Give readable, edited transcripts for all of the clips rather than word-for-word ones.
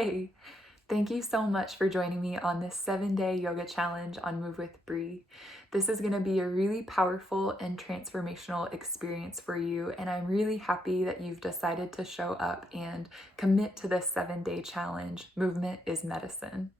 Hey, thank you so much for joining me on this 7-day yoga challenge on Move with Bree. This is going to be a really powerful and transformational experience for you, and I'm really happy that you've decided to show up and commit to this 7-day challenge. Movement is medicine.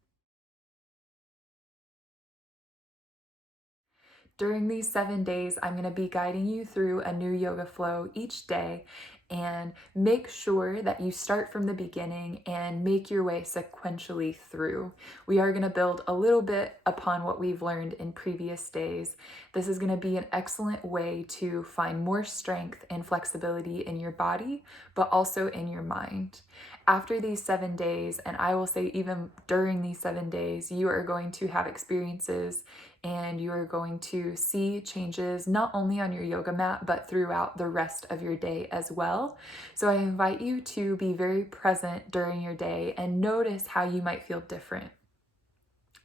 During these 7 days, I'm going to be guiding you through a new yoga flow each day, and make sure that you start from the beginning and make your way sequentially through. We are going to build a little bit upon what we've learned in previous days. This is going to be an excellent way to find more strength and flexibility in your body, but also in your mind. After these 7 days, and I will say even during these 7 days, you are going to have experiences and you are going to see changes not only on your yoga mat, but throughout the rest of your day as well. So I invite you to be very present during your day and notice how you might feel different.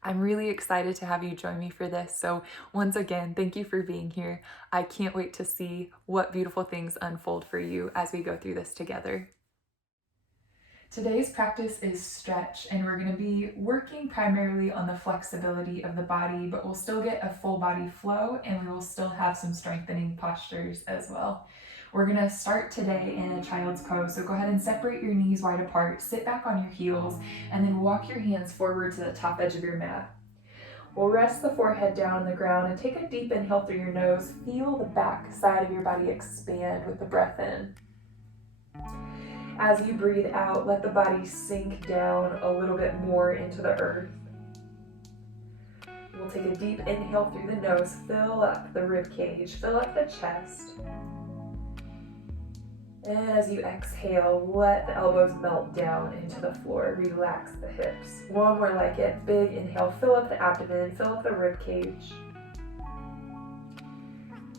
I'm really excited to have you join me for this. So once again, thank you for being here. I can't wait to see what beautiful things unfold for you as we go through this together. Today's practice is stretch, and we're going to be working primarily on the flexibility of the body, but we'll still get a full body flow and we will still have some strengthening postures as well. We're going to start today in a child's pose, so go ahead and separate your knees wide apart, sit back on your heels, and then walk your hands forward to the top edge of your mat. We'll rest the forehead down on the ground and take a deep inhale through your nose. Feel the back side of your body expand with the breath in. As you breathe out, let the body sink down a little bit more into the earth. We'll take a deep inhale through the nose, fill up the rib cage, fill up the chest. And as you exhale, let the elbows melt down into the floor. Relax the hips. One more like it. Big inhale, fill up the abdomen, fill up the rib cage.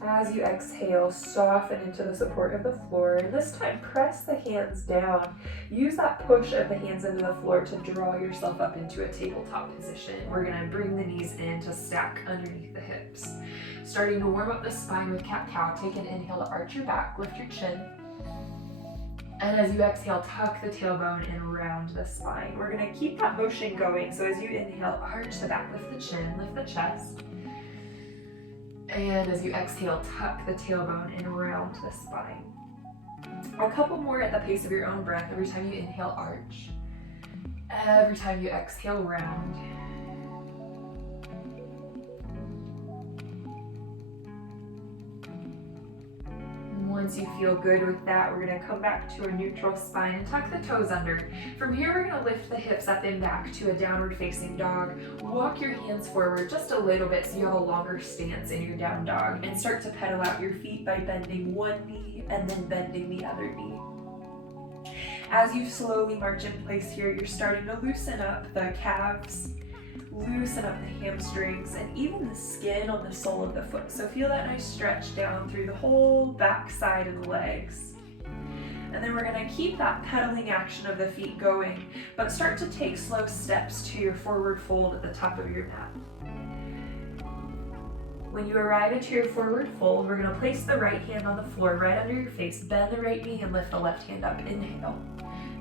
As you exhale, soften into the support of the floor, and this time press the hands down. Use that push of the hands into the floor to draw yourself up into a tabletop position. We're going to bring the knees in to stack underneath the hips. Starting to warm up the spine with cat-cow, take an inhale to arch your back, lift your chin. And as you exhale, tuck the tailbone and round the spine. We're going to keep that motion going, so as you inhale, arch the back, lift the chin, lift the chest. And as you exhale, tuck the tailbone and round the spine. A couple more at the pace of your own breath. Every time you inhale, arch. Every time you exhale, round. Once you feel good with that, we're going to come back to a neutral spine and tuck the toes under. From here, we're going to lift the hips up and back to a downward facing dog. Walk your hands forward just a little bit so you have a longer stance in your down dog, and start to pedal out your feet by bending one knee and then bending the other knee. As you slowly march in place here, you're starting to loosen up the calves, loosen up the hamstrings, and even the skin on the sole of the foot. So feel that nice stretch down through the whole back side of the legs. And then we're going to keep that pedaling action of the feet going, but start to take slow steps to your forward fold at the top of your mat. When you arrive into your forward fold, we're going to place the right hand on the floor right under your face, bend the right knee, and lift the left hand up. Inhale.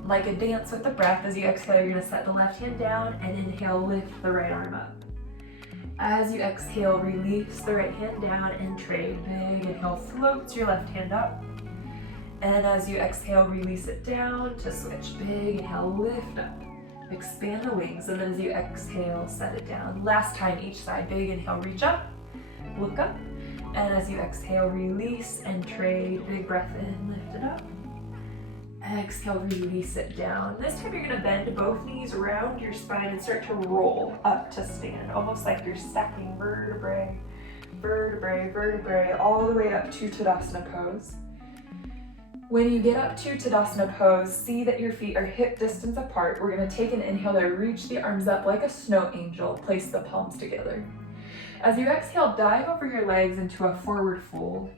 Like a dance with the breath, as you exhale, you're going to set the left hand down, and inhale, lift the right arm up. As you exhale, release the right hand down and trade. Big inhale, floats your left hand up. And as you exhale, release it down to switch. Big inhale, lift up. Expand the wings, and then as you exhale, set it down. Last time each side. Big inhale, reach up, look up. And as you exhale, release and trade. Big breath in, lift it up. Exhale, release it down. This time you're going to bend both knees around your spine and start to roll up to stand, almost like you're stacking vertebrae, vertebrae, vertebrae, all the way up to Tadasana pose. When you get up to Tadasana pose, see that your feet are hip distance apart. We're going to take an inhale to reach the arms up like a snow angel. Place the palms together. As you exhale, dive over your legs into a forward fold.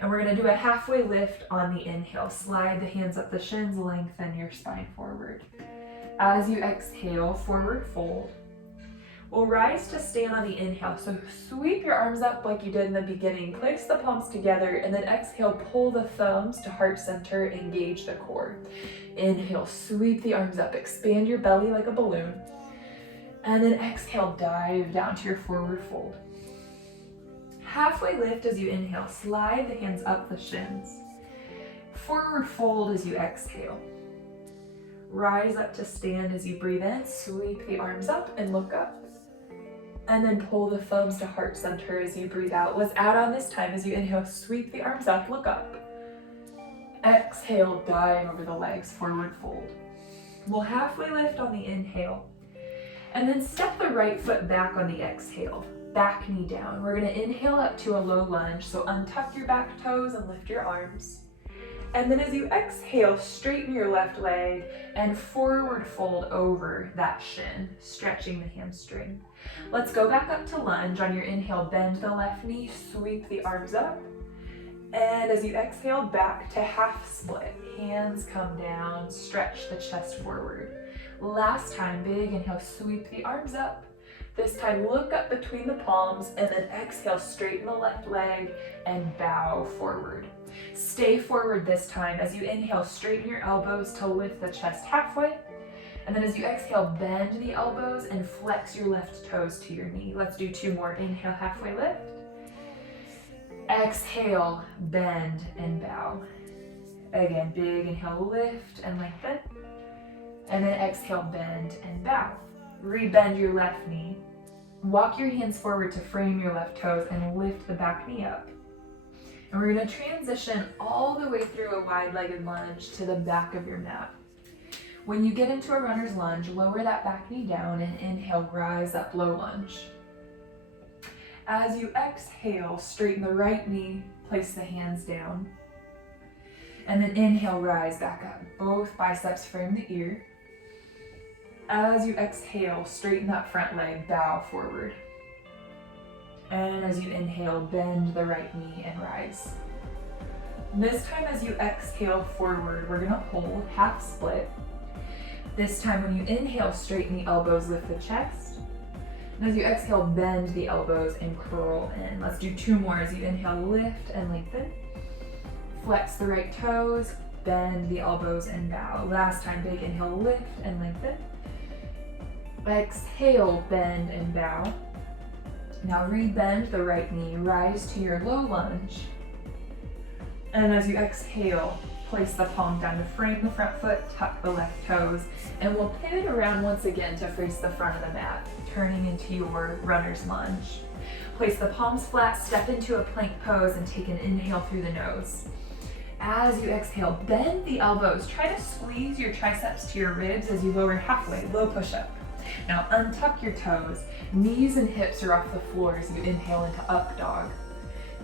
And we're going to do a halfway lift on the inhale. Slide the hands up the shins, lengthen your spine forward. As you exhale, forward fold. We'll rise to stand on the inhale. So sweep your arms up like you did in the beginning. Place the palms together and then exhale, pull the thumbs to heart center, engage the core. Inhale, sweep the arms up, expand your belly like a balloon. And then exhale, dive down to your forward fold. Halfway lift as you inhale, slide the hands up the shins. Forward fold as you exhale. Rise up to stand as you breathe in, sweep the arms up and look up. And then pull the thumbs to heart center as you breathe out. Let's add on this time as you inhale, sweep the arms up, look up. Exhale, dive over the legs, forward fold. We'll halfway lift on the inhale. And then step the right foot back on the exhale. Back knee down. We're going to inhale up to a low lunge. So untuck your back toes and lift your arms. And then as you exhale, straighten your left leg and forward fold over that shin, stretching the hamstring. Let's go back up to lunge. On your inhale, bend the left knee, sweep the arms up. And as you exhale, back to half split. Hands come down, stretch the chest forward. Last time, big inhale, sweep the arms up. This time, look up between the palms and then exhale, straighten the left leg and bow forward. Stay forward this time. As you inhale, straighten your elbows to lift the chest halfway. And then as you exhale, bend the elbows and flex your left toes to your knee. Let's do 2 more. Inhale, halfway lift. Exhale, bend and bow. Again, big inhale, lift and lengthen. And then exhale, bend and bow. Rebend your left knee. Walk your hands forward to frame your left toes and lift the back knee up. And we're going to transition all the way through a wide-legged lunge to the back of your mat. When you get into a runner's lunge, lower that back knee down and inhale, rise up, low lunge. As you exhale, straighten the right knee, place the hands down. And then inhale, rise back up. Both biceps frame the ear. As you exhale, straighten that front leg, bow forward. And as you inhale, bend the right knee and rise. This time as you exhale forward, we're gonna hold half split. This time when you inhale, straighten the elbows, lift the chest. And as you exhale, bend the elbows and curl in. Let's do 2 more. As you inhale, lift and lengthen. Flex the right toes, bend the elbows and bow. Last time, big inhale, lift and lengthen. Exhale, bend and bow. Now rebend the right knee, rise to your low lunge. And as you exhale, place the palm down to frame the front foot, tuck the left toes, and we'll pivot around once again to face the front of the mat, turning into your runner's lunge. Place the palms flat, step into a plank pose, and take an inhale through the nose. As you exhale, bend the elbows. Try to squeeze your triceps to your ribs as you lower halfway, low push-up. Now untuck your toes. Knees and hips are off the floor as you inhale into up dog.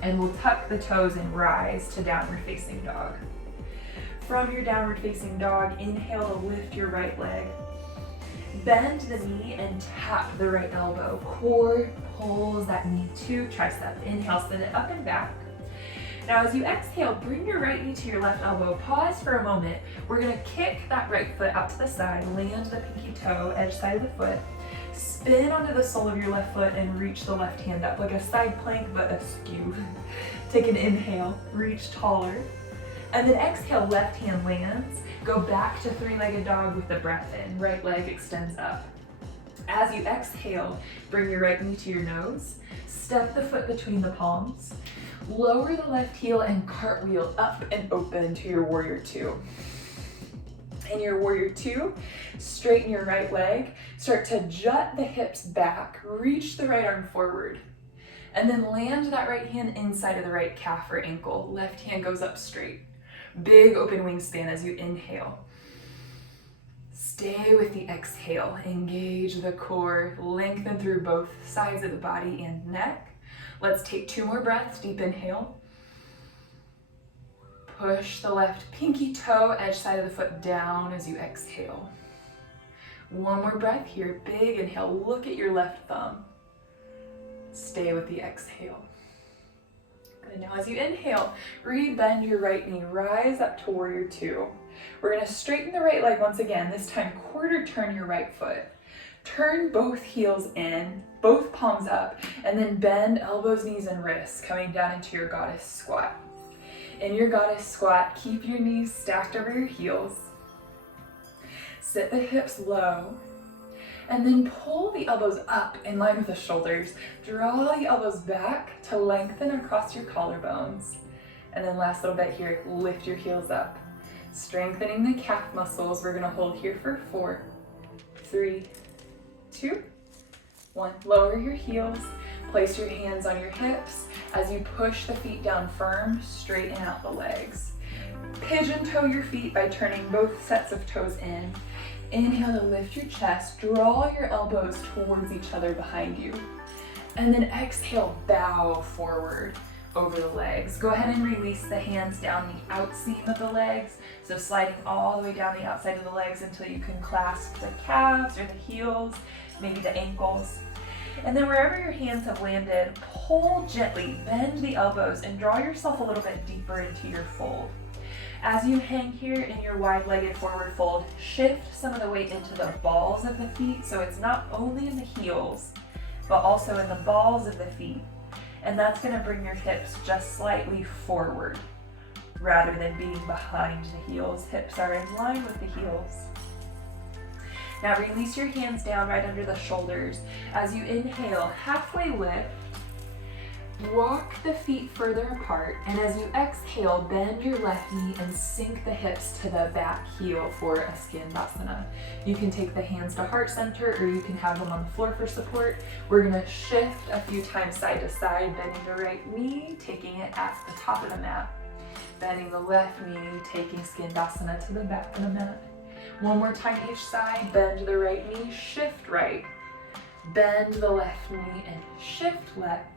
And we'll tuck the toes and rise to downward facing dog. From your downward facing dog, inhale to lift your right leg. Bend the knee and tap the right elbow. Core pulls that knee to tricep. Inhale, send it up and back. Now as you exhale, bring your right knee to your left elbow. Pause for a moment. We're gonna kick that right foot out to the side, land the pinky toe, edge side of the foot. Spin onto the sole of your left foot and reach the left hand up like a side plank but askew. Take an inhale, reach taller. And then exhale, left hand lands. Go back to 3-legged dog with the breath in. Right leg extends up. As you exhale, bring your right knee to your nose. Step the foot between the palms. Lower the left heel and cartwheel up and open to your warrior 2. In your warrior 2, straighten your right leg. Start to jut the hips back. Reach the right arm forward. And then land that right hand inside of the right calf or ankle. Left hand goes up straight. Big open wingspan as you inhale. Stay with the exhale. Engage the core. Lengthen through both sides of the body and neck. Let's take 2 more breaths. Deep inhale. Push the left pinky toe, edge side of the foot down as you exhale. 1 more breath here. Big inhale. Look at your left thumb. Stay with the exhale. Good. Now as you inhale, rebend your right knee. Rise up to warrior 2. We're gonna straighten the right leg once again, this time quarter turn your right foot. Turn both heels in, both palms up, and then bend elbows, knees, and wrists, coming down into your goddess squat. In your goddess squat, keep your knees stacked over your heels. Sit the hips low, and then pull the elbows up in line with the shoulders. Draw the elbows back to lengthen across your collarbones. And then last little bit here, lift your heels up. Strengthening the calf muscles. We're gonna hold here for 4, 3, 2, 1. Lower your heels. Place your hands on your hips. As you push the feet down firm, straighten out the legs. Pigeon toe your feet by turning both sets of toes in. Inhale to lift your chest. Draw your elbows towards each other behind you. And then exhale, bow forward over the legs. Go ahead and release the hands down the outseam of the legs. So sliding all the way down the outside of the legs until you can clasp the calves or the heels, maybe the ankles. And then wherever your hands have landed, pull gently, bend the elbows, and draw yourself a little bit deeper into your fold. As you hang here in your wide-legged forward fold, shift some of the weight into the balls of the feet, so it's not only in the heels, but also in the balls of the feet. And that's gonna bring your hips just slightly forward, rather than being behind the heels. Hips are in line with the heels. Now release your hands down right under the shoulders. As you inhale, halfway lift, walk the feet further apart, and as you exhale, bend your left knee and sink the hips to the back heel for a Skandasana. You can take the hands to heart center, or you can have them on the floor for support. We're gonna shift a few times side to side, bending the right knee, taking it at the top of the mat. Bending the left knee, taking Skandasana to the back of the mat. One more time each side, bend the right knee, shift right. Bend the left knee and shift left.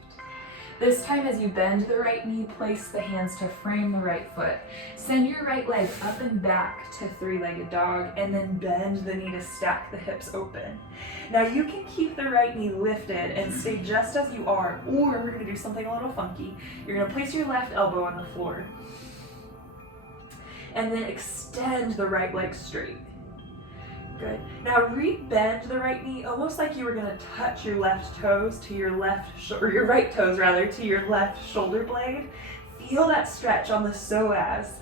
This time as you bend the right knee, place the hands to frame the right foot. Send your right leg up and back to three-legged dog, and then bend the knee to stack the hips open. Now you can keep the right knee lifted and stay just as you are, or we're gonna do something a little funky. You're gonna place your left elbow on the floor, and then extend the right leg straight. Good. Now re-bend the right knee, almost like you were gonna touch your left toes to your left, or your right toes rather, to your left shoulder blade. Feel that stretch on the psoas.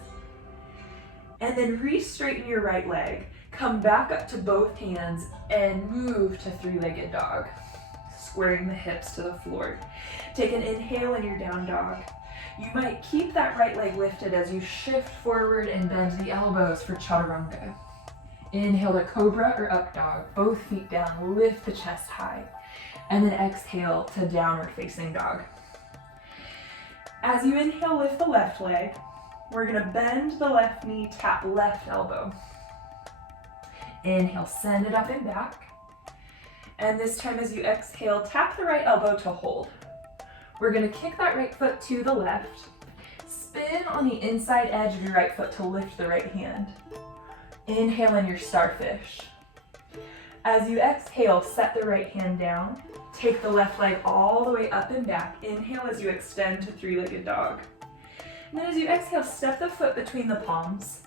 And then re-straighten your right leg. Come back up to both hands and move to three-legged dog, squaring the hips to the floor. Take an inhale in your down dog. You might keep that right leg lifted as you shift forward and bend the elbows for chaturanga. Inhale to cobra or up dog, both feet down, lift the chest high, and then exhale to downward facing dog. As you inhale, lift the left leg. We're gonna bend the left knee, tap left elbow. Inhale, send it up and back. And this time as you exhale, tap the right elbow to hold. We're gonna kick that right foot to the left. Spin on the inside edge of your right foot to lift the right hand. Inhale in your starfish. As you exhale, set the right hand down. Take the left leg all the way up and back. Inhale as you extend to three-legged dog. And then as you exhale, step the foot between the palms.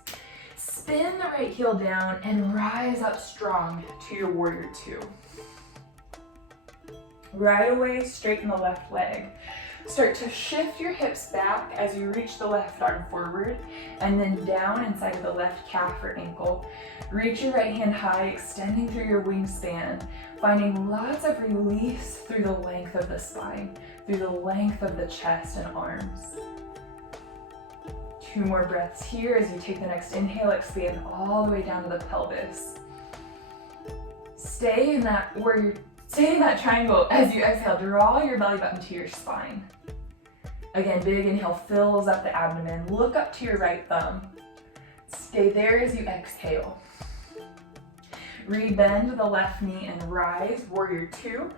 Spin the right heel down and rise up strong to your warrior two. Right away, straighten the left leg. Start to shift your hips back as you reach the left arm forward, and then down inside of the left calf or ankle. Reach your right hand high, extending through your wingspan, finding lots of release through the length of the spine, through the length of the chest and arms. 2 more breaths here as you take the next inhale, expand all the way down to the pelvis. Stay in that triangle as you exhale. Draw your belly button to your spine. Again, big inhale fills up the abdomen. Look up to your right thumb. Stay there as you exhale. Rebend the left knee and rise, warrior two.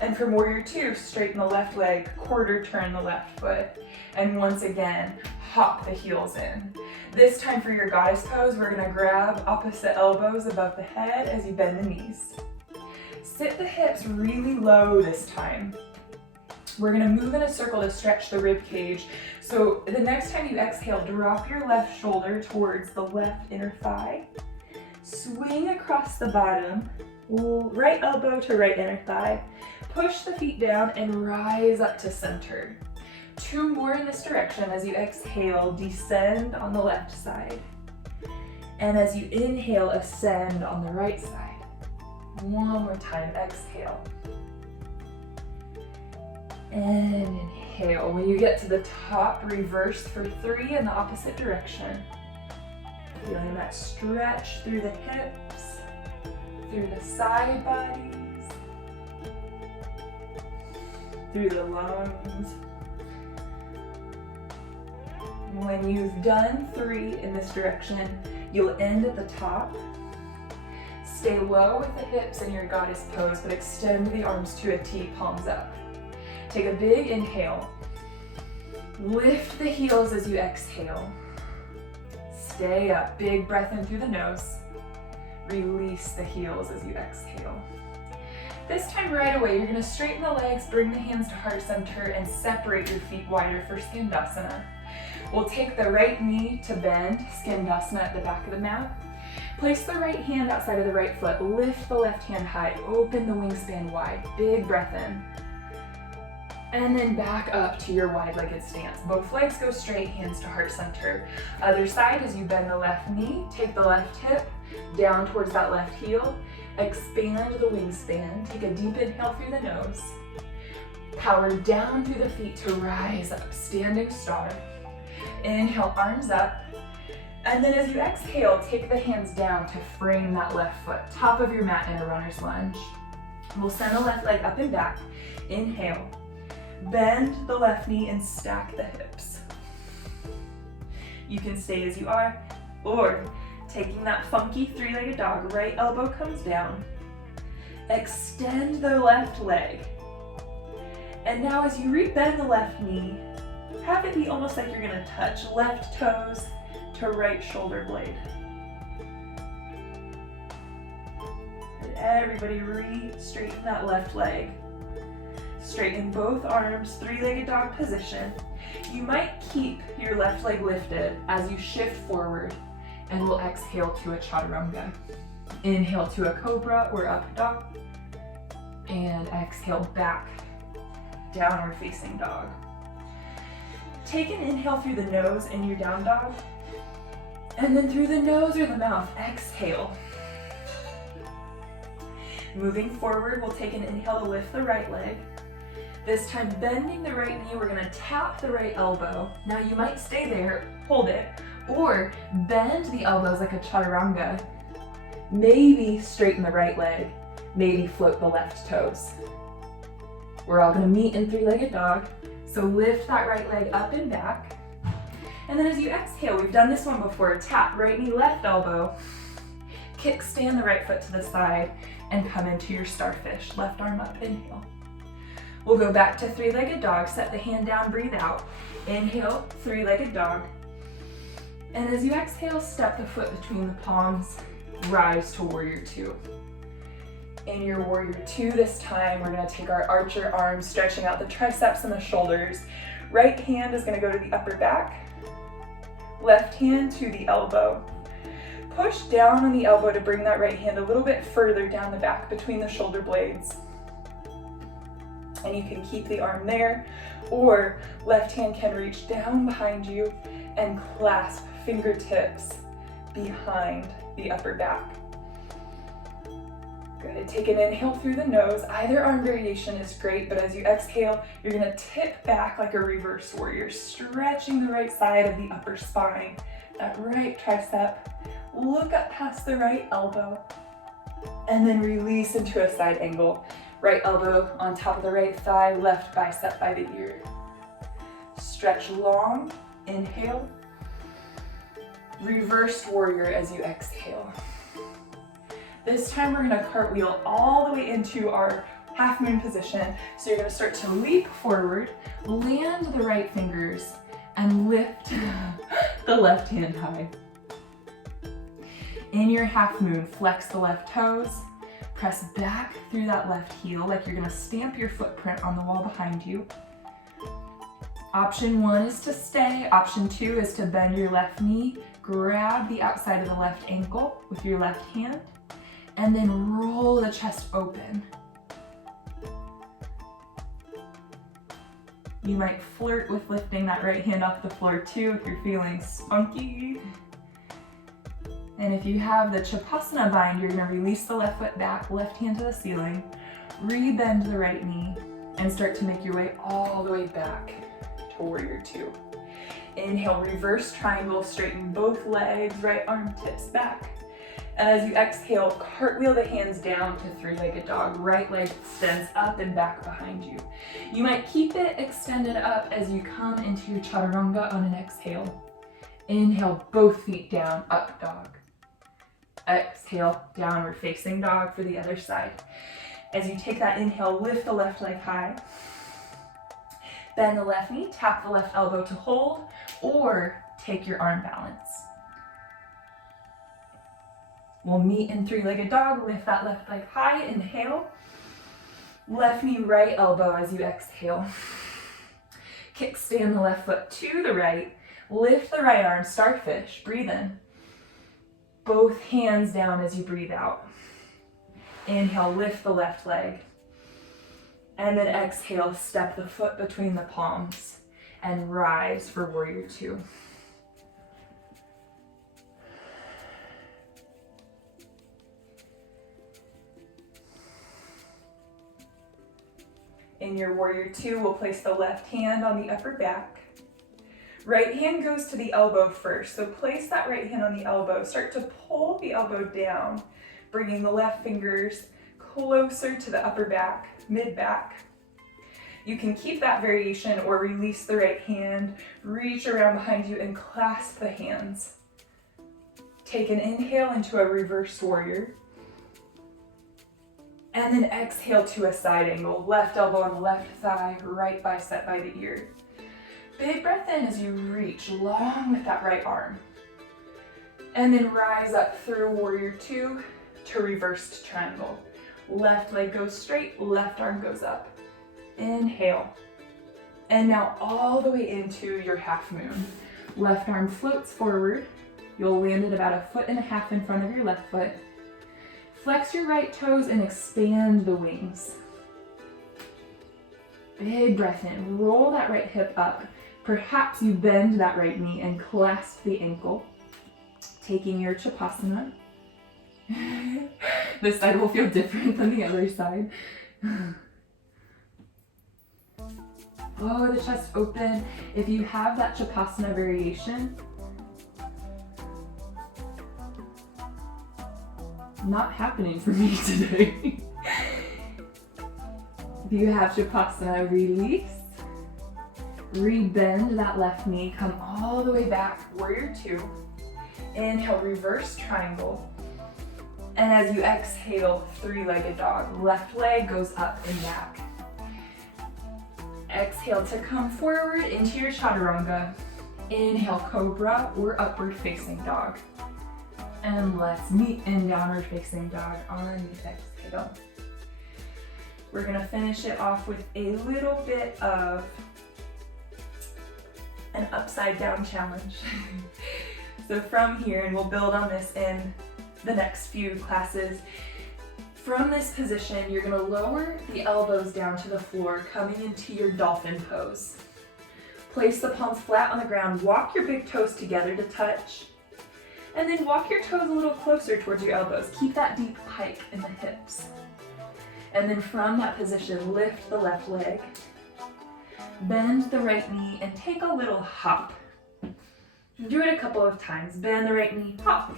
And from warrior two, straighten the left leg, quarter turn the left foot. And once again, hop the heels in. This time for your goddess pose, we're gonna grab opposite elbows above the head as you bend the knees. Sit the hips really low this time. We're gonna move in a circle to stretch the rib cage. So the next time you exhale, drop your left shoulder towards the left inner thigh. Swing across the bottom, right elbow to right inner thigh. Push the feet down and rise up to center. 2 more in this direction. As you exhale, descend on the left side. And as you inhale, ascend on the right side. One more time, exhale. And inhale. When you get to the top, reverse for 3 in the opposite direction. Feeling that stretch through the hips, through the side bodies, through the lungs. When you've done 3 in this direction, you'll end at the top. Stay low with the hips in your goddess pose, but extend the arms to a T, palms up. Take a big inhale. Lift the heels as you exhale. Stay up, big breath in through the nose. Release the heels as you exhale. This time right away, you're gonna straighten the legs, bring the hands to heart center, and separate your feet wider for Skandasana. We'll take the right knee to bend, Skandasana at the back of the mat. Place the right hand outside of the right foot, lift the left hand high, open the wingspan wide, big breath in. And then back up to your wide-legged stance. Both legs go straight, hands to heart center. Other side, as you bend the left knee, take the left hip down towards that left heel, expand the wingspan, take a deep inhale through the nose, power down through the feet to rise up, standing star. Inhale, arms up. And then as you exhale, take the hands down to frame that left foot, top of your mat in a runner's lunge. We'll send the left leg up and back. Inhale, bend the left knee and stack the hips. You can stay as you are, or taking that funky 3-legged dog, right elbow comes down. Extend the left leg. And now as you rebend the left knee, have it be almost like you're gonna touch left toes to right shoulder blade. And everybody re-straighten that left leg. Straighten both arms, 3-legged dog position. You might keep your left leg lifted as you shift forward, and we'll exhale to a chaturanga. Inhale to a cobra or up dog, and exhale back, downward facing dog. Take an inhale through the nose in your down dog, and then through the nose or the mouth, exhale. Moving forward, we'll take an inhale to lift the right leg. This time, bending the right knee, we're gonna tap the right elbow. Now you might stay there, hold it, or bend the elbows like a chaturanga. Maybe straighten the right leg, maybe float the left toes. We're all gonna meet in 3-legged dog. So lift that right leg up and back. And then as you exhale, we've done this one before, tap right knee, left elbow, kickstand the right foot to the side, and come into your starfish. Left arm up, inhale. We'll go back to 3-legged dog, set the hand down, breathe out. Inhale, 3-legged dog. And as you exhale, step the foot between the palms, rise to warrior 2. In your warrior 2 this time, we're gonna take our archer arms, stretching out the triceps and the shoulders. Right hand is gonna go to the upper back, left hand to the elbow. Push down on the elbow to bring that right hand a little bit further down the back between the shoulder blades. And you can keep the arm there, or left hand can reach down behind you and clasp fingertips behind the upper back. Good, take an inhale through the nose. Either arm variation is great, but as you exhale, you're gonna tip back like a reverse warrior, stretching the right side of the upper spine, that right tricep. Look up past the right elbow, and then release into a side angle. Right elbow on top of the right thigh, left bicep by the ear. Stretch long, inhale. Reversed warrior as you exhale. This time we're gonna cartwheel all the way into our half moon position. So you're gonna start to leap forward, land the right fingers, and lift the left hand high. In your half moon, flex the left toes, press back through that left heel like you're gonna stamp your footprint on the wall behind you. Option 1 is to stay. Option 2 is to bend your left knee, grab the outside of the left ankle with your left hand, and then roll the chest open. You might flirt with lifting that right hand off the floor too if you're feeling spunky. And if you have the Chapasana bind, you're gonna release the left foot back, left hand to the ceiling, re-bend the right knee, and start to make your way all the way back to Warrior Two. Inhale, reverse triangle, straighten both legs, right arm tips back. And as you exhale, cartwheel the hands down to three-legged dog. Right leg extends up and back behind you. You might keep it extended up as you come into your chaturanga on an exhale. Inhale, both feet down, up dog. Exhale, downward facing dog for the other side. As you take that inhale, lift the left leg high. Bend the left knee, tap the left elbow to hold, or take your arm balance. We'll meet in three-legged dog. Lift that left leg high, inhale. Left knee, right elbow as you exhale. Kickstand the left foot to the right. Lift the right arm, starfish, breathe in. Both hands down as you breathe out. Inhale, lift the left leg. And then exhale, step the foot between the palms and rise for Warrior Two. In your Warrior Two, we'll place the left hand on the upper back. Right hand goes to the elbow first, so place that right hand on the elbow. Start to pull the elbow down, bringing the left fingers closer to the upper back, mid-back. You can keep that variation or release the right hand, reach around behind you and clasp the hands. Take an inhale into a reverse warrior. And then exhale to a side angle. Left elbow on the left thigh, right bicep by the ear. Big breath in as you reach long with that right arm. And then rise up through Warrior Two to reversed triangle. Left leg goes straight, left arm goes up. Inhale. And now all the way into your half moon. Left arm floats forward. You'll land it about 1.5 feet in front of your left foot. Flex your right toes and expand the wings. Big breath in. Roll that right hip up. Perhaps you bend that right knee and clasp the ankle. Taking your Chapasana. This side will feel different than the other side. Blow the chest open. If you have that Chapasana variation, not happening for me today. If you have Chapasana, release. Rebend that left knee, come all the way back, Warrior Two. Inhale, reverse triangle. And as you exhale, three-legged dog. Left leg goes up and back. Exhale to come forward into your chaturanga. Inhale, cobra or upward facing dog. And let's meet in downward facing dog on the exhale. We're gonna finish it off with a little bit of an upside down challenge. So from here, and we'll build on this in the next few classes, from this position, you're gonna lower the elbows down to the floor, coming into your dolphin pose. Place the palms flat on the ground, walk your big toes together to touch, and then walk your toes a little closer towards your elbows. Keep that deep pike in the hips. And then from that position, lift the left leg, bend the right knee, and take a little hop. Do it a couple of times. Bend the right knee, hop.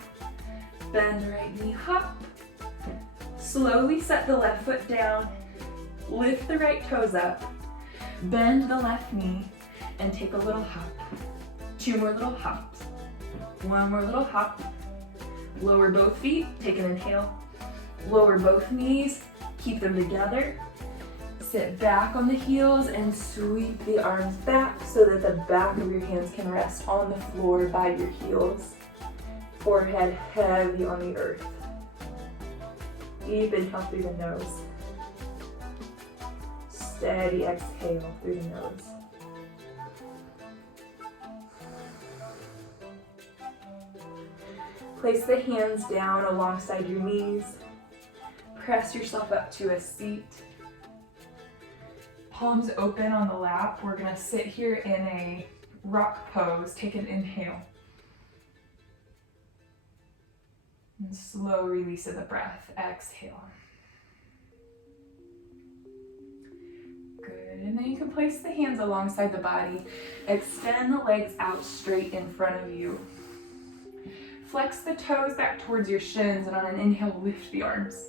Bend the right knee, hop. Slowly set the left foot down, lift the right toes up, bend the left knee, and take a little hop. 2 more little hops. 1 more little hop. Lower both feet, take an inhale. Lower both knees, keep them together. Sit back on the heels and sweep the arms back so that the back of your hands can rest on the floor by your heels. Forehead heavy on the earth. Deep inhale through the nose. Steady exhale through the nose. Place the hands down alongside your knees. Press yourself up to a seat. Palms open on the lap. We're gonna sit here in a rock pose. Take an inhale. And slow release of the breath. Exhale. Good. And then you can place the hands alongside the body. Extend the legs out straight in front of you. Flex the toes back towards your shins, and on an inhale, lift the arms.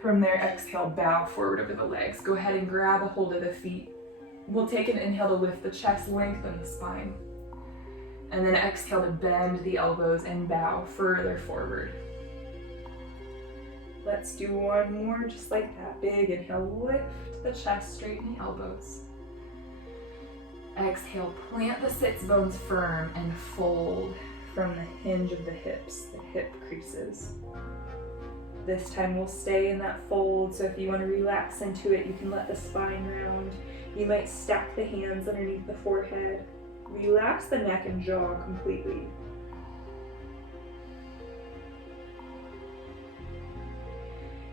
From there, exhale, bow forward over the legs. Go ahead and grab a hold of the feet. We'll take an inhale to lift the chest, lengthen the spine. And then exhale to bend the elbows and bow further forward. Let's do one more, just like that. Big inhale, lift the chest, straighten the elbows. Exhale, plant the sits bones firm and fold from the hinge of the hips, the hip creases. This time we'll stay in that fold, so if you want to relax into it, you can let the spine round. You might stack the hands underneath the forehead. Relax the neck and jaw completely.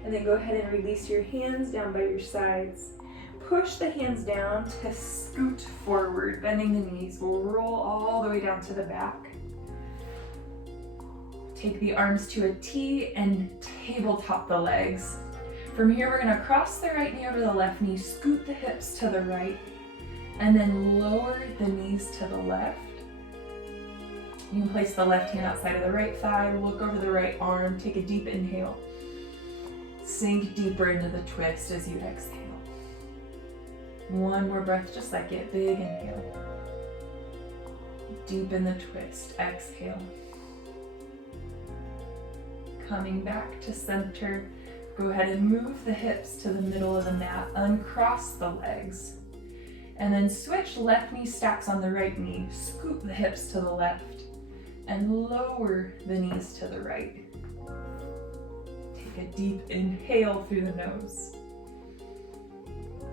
And then go ahead and release your hands down by your sides. Push the hands down to scoot forward, bending the knees. We'll roll all the way down to the back. Take the arms to a T and tabletop the legs. From here, we're gonna cross the right knee over the left knee, scoot the hips to the right, and then lower the knees to the left. You can place the left hand outside of the right thigh, look over the right arm, take a deep inhale. Sink deeper into the twist as you exhale. One more breath just like it, big inhale. Deepen the twist, exhale. Coming back to center, go ahead and move the hips to the middle of the mat, uncross the legs. And then switch, left knee stacks on the right knee, scoop the hips to the left, and lower the knees to the right. Take a deep inhale through the nose.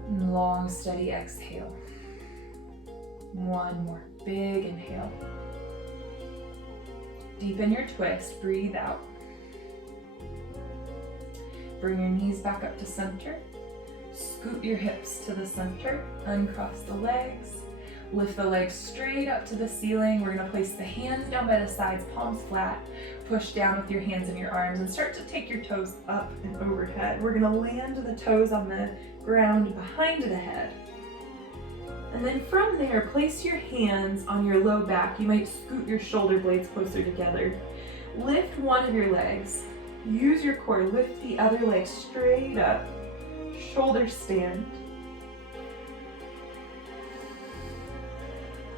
And long, steady exhale. One more big inhale. Deepen your twist, breathe out. Bring your knees back up to center. Scoot your hips to the center. Uncross the legs. Lift the legs straight up to the ceiling. We're going to place the hands down by the sides, palms flat. Push down with your hands and your arms and start to take your toes up and overhead. We're going to land the toes on the ground behind the head. And then from there, place your hands on your low back. You might scoot your shoulder blades closer together. Lift one of your legs. Use your core, lift the other leg straight up, shoulder stand.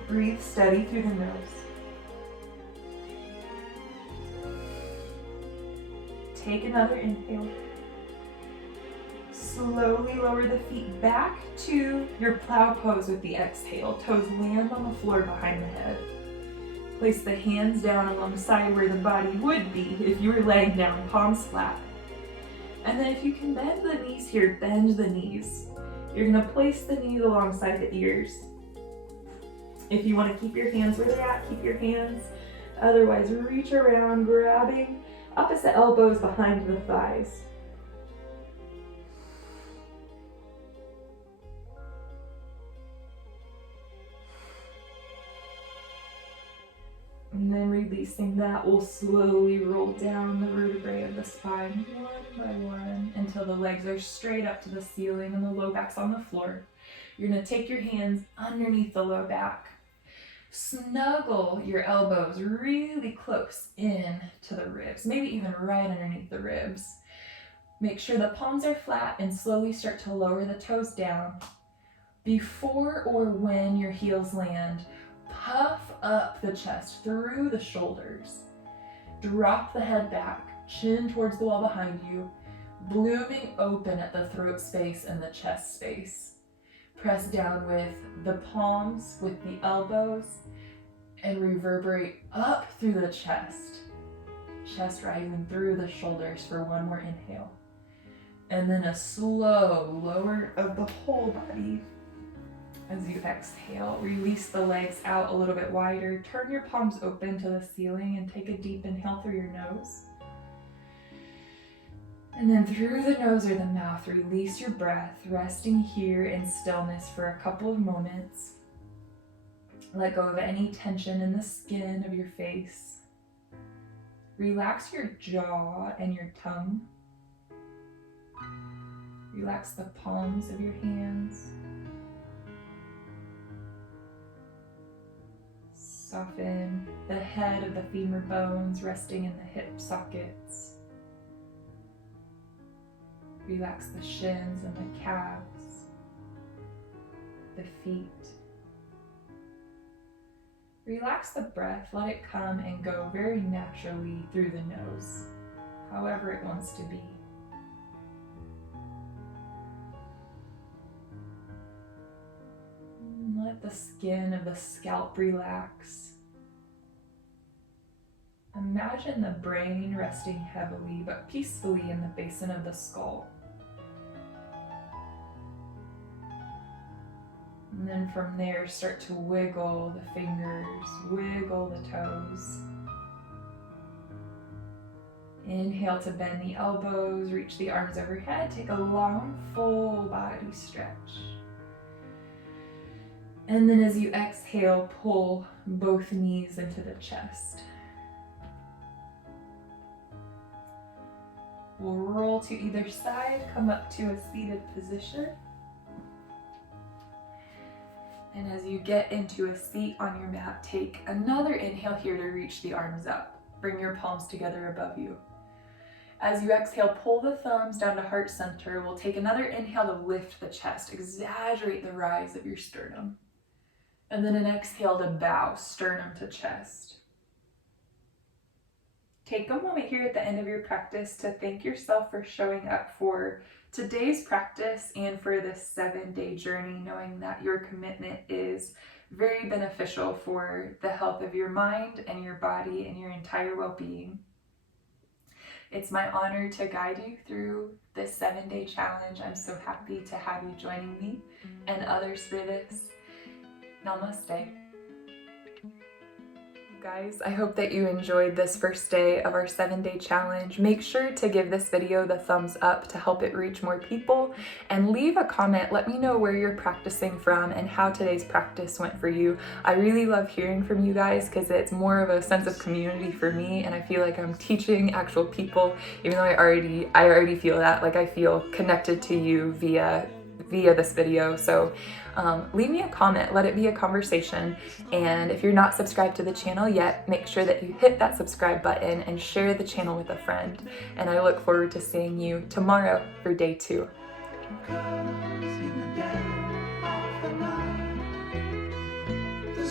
Breathe steady through the nose. Take another inhale. Slowly lower the feet back to your plow pose with the exhale. Toes land on the floor behind the head. Place the hands down alongside where the body would be if you were laying down, palms flat. And then if you can bend the knees here, bend the knees. You're gonna place the knees alongside the ears. If you wanna keep your hands where they're at, keep your hands. Otherwise, reach around, grabbing opposite elbows behind the thighs. And then releasing that, we'll slowly roll down the vertebrae of the spine one by one until the legs are straight up to the ceiling and the low back's on the floor. You're gonna take your hands underneath the low back. Snuggle your elbows really close in to the ribs, maybe even right underneath the ribs. Make sure the palms are flat and slowly start to lower the toes down. Before or when your heels land, puff up the chest through the shoulders. Drop the head back, chin towards the wall behind you, blooming open at the throat space and the chest space. Press down with the palms, with the elbows, and reverberate up through the chest. Chest rising through the shoulders for one more inhale. And then a slow lower of the whole body. As you exhale, release the legs out a little bit wider. Turn your palms open to the ceiling and take a deep inhale through your nose. And then through the nose or the mouth, release your breath, resting here in stillness for a couple of moments. Let go of any tension in the skin of your face. Relax your jaw and your tongue. Relax the palms of your hands. Soften the head of the femur bones resting in the hip sockets. Relax the shins and the calves, the feet. Relax the breath, let it come and go very naturally through the nose, however it wants to be. Let the skin of the scalp relax. Imagine the brain resting heavily but peacefully in the basin of the skull. And then from there, start to wiggle the fingers, wiggle the toes. Inhale to bend the elbows, reach the arms overhead, take a long, full body stretch. And then as you exhale, pull both knees into the chest. We'll roll to either side, come up to a seated position. And as you get into a seat on your mat, take another inhale here to reach the arms up. Bring your palms together above you. As you exhale, pull the thumbs down to heart center. We'll take another inhale to lift the chest, exaggerate the rise of your sternum. And then an exhale to bow, sternum to chest. Take a moment here at the end of your practice to thank yourself for showing up for today's practice and for this 7-day journey, knowing that your commitment is very beneficial for the health of your mind and your body and your entire well-being. It's my honor to guide you through this 7-day challenge. I'm so happy to have you joining me and others for this. Namaste. Guys, I hope that you enjoyed this first day of our 7-day challenge. Make sure to give this video the thumbs up to help it reach more people, and leave a comment. Let me know where you're practicing from and how today's practice went for you. I really love hearing from you guys because it's more of a sense of community for me, and I feel like I'm teaching actual people, even though I already feel that, like I feel connected to you via this video. So leave me a comment, let it be a conversation, and if you're not subscribed to the channel yet, make sure that you hit that subscribe button and share the channel with a friend. And I look forward to seeing you tomorrow for day 2. The